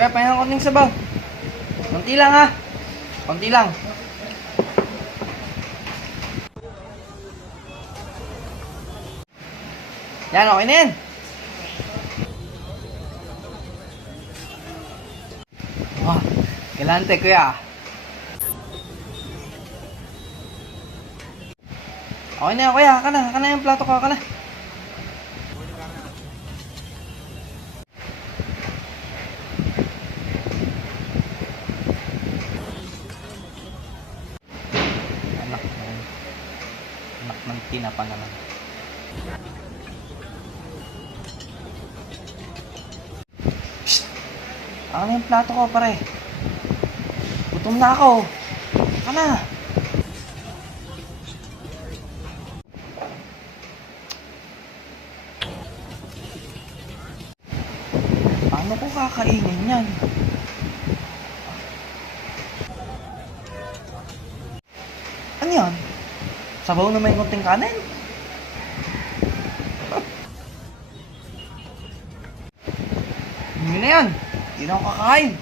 Kuya, pahinga ng konting sabaw. Konti lang ha. Konti lang. Yan, okay na yan. Oh, galante kuya. Okay na yan kuya, haka na yung plato ko, haka na. Anak ng tinapa naman. Psst! Ano na yung plato ko, pare? Gutom na ako. Saka na. Paano ko kakainin yan? Ano yan? Sabaw na may konting kanin? Hindi na yan. Hindi na ako kakain.